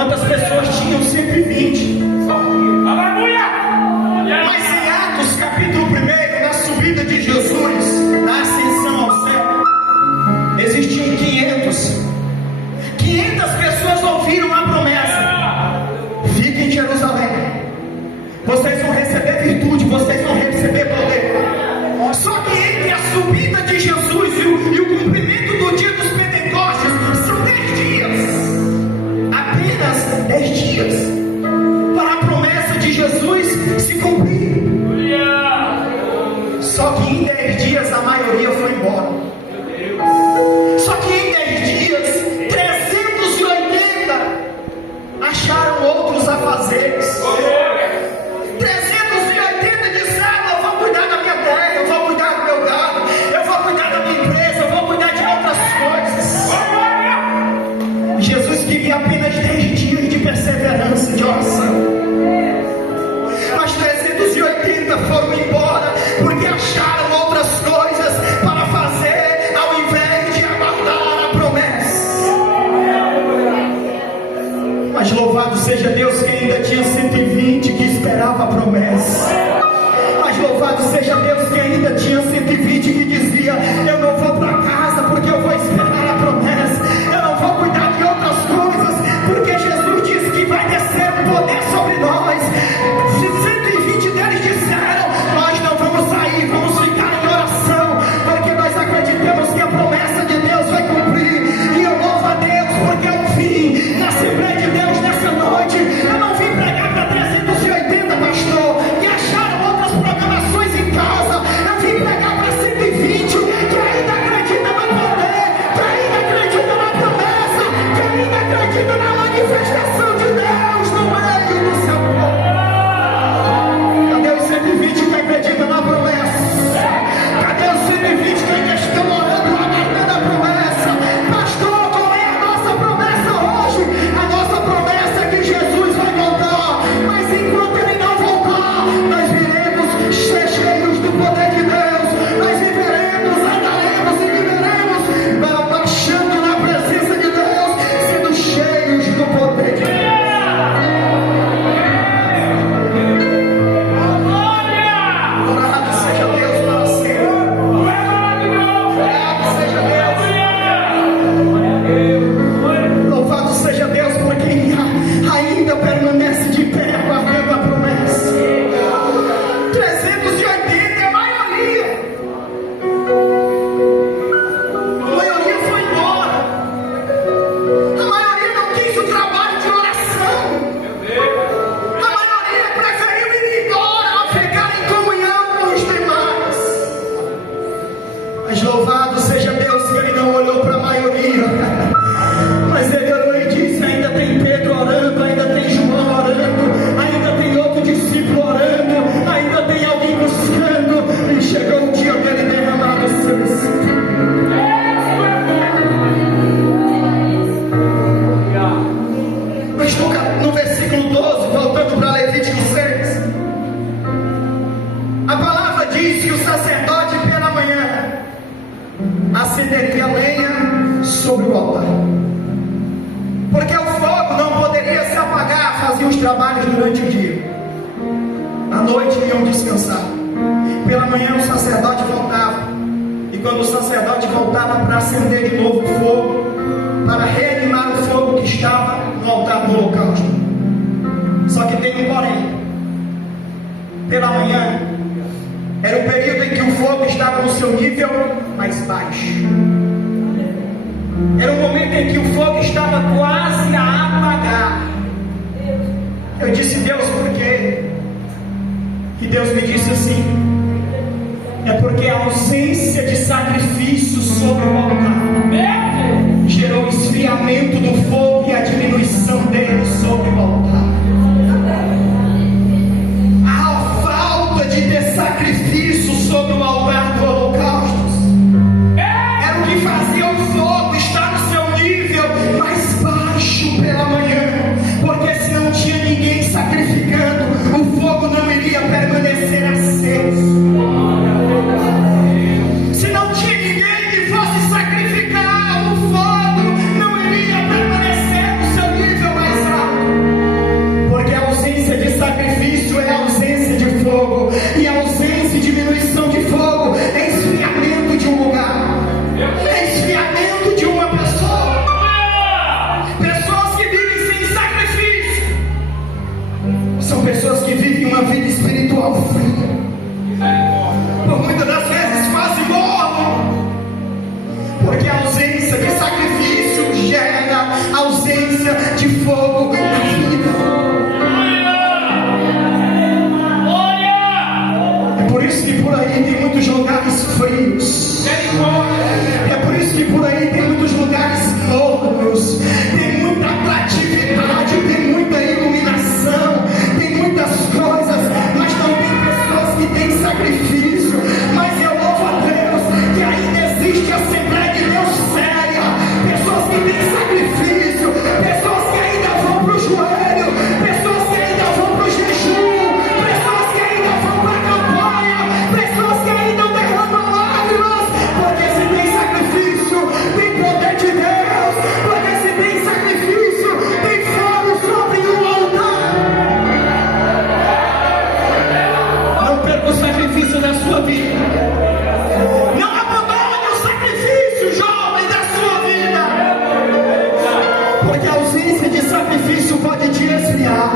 Quantas pessoas tinham 120? Mas em Atos capítulo 1, na subida de Jesus, na ascensão ao céu, existiam 500 pessoas ouviram a promessa: fiquem em Jerusalém, vocês vão receber virtude, vocês vão receber poder. Só que entre a subida de Jesus e o cumprimento do dia dos Pentecostes são 10 dias, apenas 10 dias, para a promessa de Jesus se cumprir. Só que em 10 dias a maioria foi embora. Só que em 10 dias 380 acharam outros afazeres. 380 disseram: eu vou cuidar da minha terra, eu vou cuidar do meu gado, eu vou cuidar da minha empresa, eu vou cuidar de outras coisas. Jesus queria apenas 10 dias de perseverança, de oração. Mas 380 foram embora porque acharam outras coisas para fazer, ao invés de aguardar a promessa. Mas louvado seja Deus que ainda tinha 120 que esperava a promessa. Mas louvado seja Deus que ainda tinha 120 que dizia: eu não vou para casa porque eu vou esperar a promessa, eu não vou cuidar de outras coisas porque Jesus disse que vai descer o poder sobre nós. 120 deles disseram: nós não vamos sair, vamos ficar em oração, porque nós acreditamos que a promessa de Deus vai cumprir. E eu louvo a Deus porque eu vim na Assembleia de Deus nessa noite. Eu não vim pregar para 380, pastor, que acharam outras programações em casa. Eu vim pregar para 120 que ainda acreditam no poder, que ainda acreditam na promessa, que ainda acreditam na manifestação de Deus no meio do seu povo. Cadê os 120 que acreditam na promessa? Cadê os 120 que ainda estão orando, aguardando a promessa? Pastor, qual é a nossa promessa hoje? A nossa promessa é que Jesus vai voltar, mas enquanto Ele não voltar, nós viremos cheios do poder de Deus. Nós viveremos, andaremos e viveremos baixando na presença de Deus, sendo cheios do poder de Deus. Louvado seja Deus para sempre. Louvado seja Deus. Louvado seja Deus por quem ainda permanece de pé aguardando a promessa. 380 é a maioria. A maioria foi embora. A maioria não quis o trabalho de oração. A maioria preferiu ir embora a ficar em comunhão com os demais. Mas louvado seja Deus que Ele não olhou para a maioria, mas Ele olhou e disse: ainda tem Pedro orando, ainda tem João orando, ainda tem outro discípulo orando, ainda tem alguém buscando. E chegou o dia dele derramar o seu espírito. Mas no versículo 12, voltando para Levítico 6, a palavra diz que o sacerdote pela manhã acenderia lenha sobre o altar, porque o fogo não poderia se apagar, fazia os trabalhos durante o dia, à noite iam descansar. Pela manhã o sacerdote voltava, e quando o sacerdote voltava para acender de novo o fogo, para reanimar o fogo que estava no altar do holocausto. Só que tem um porém: pela manhã era o período em que o fogo estava no seu nível mais baixo. Era o momento em que o fogo estava quase a apagar. Eu disse: Deus, por quê? E Deus me disse assim: é porque a ausência de sacrifício sobre o altar gerou o esfriamento do fogo e a diminuição dele sobre o altar. A falta de ter sacrifício sobre o altar do holocausto era o que fazia o fogo estar no seu nível mais baixo pela manhã, porque se não tinha ninguém sacrificando, o fogo não iria permanecer aceso. Se não tinha ninguém que fosse sacrificar, o fogo não iria permanecer ao fim. Por muitas das vezes quase morro, porque a ausência de sacrifício gera ausência de fogo na vida. É por isso que por aí tem muitos lugares frios. É por isso que por aí tem muitos lugares mornos. Tem muita atratividade, tem muita iluminação, tem muitas coisas, mas não tem pessoas que têm sacrifício. Mas eu louvo a Deus que ainda existe Assembleia de Deus séria, pessoas que têm sacrifício, pessoas que ainda vão para o joelho, pessoas que ainda vão para o jejum, pessoas que ainda vão para a campanha, pessoas que ainda derramam lágrimas, porque se tem sacrifício, tem poder de Deus, porque se tem sacrifício, tem fogo sobre o altar. Não perca o sacrifício da sua vida. Não abandone o sacrifício, jovem, da sua vida. Porque a ausência de sacrifício pode te esfriar.